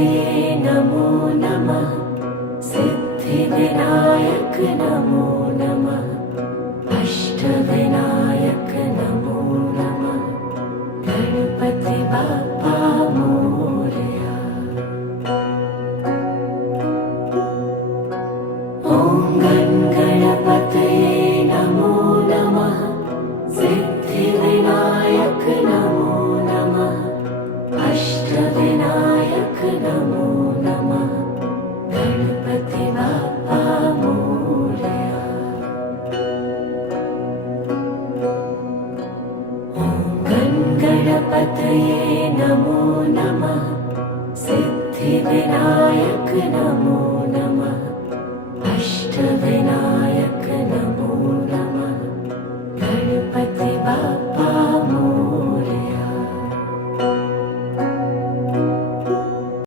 गणपतये नमो नमः। सिद्धिविनायक नमो नमः। अष्टविनायक नमो नमः। गणपति बाप्पा मोरया। ॐ गणपतये नमो नमः। सिद्धिविनायक नमो नमः। अष्टविनायक नमो नमः। गणपति बाप्पा मोरया। ॐ गणपतये नमो नमः। सिद्धिविनायक नमो नमः। अष्टविनायक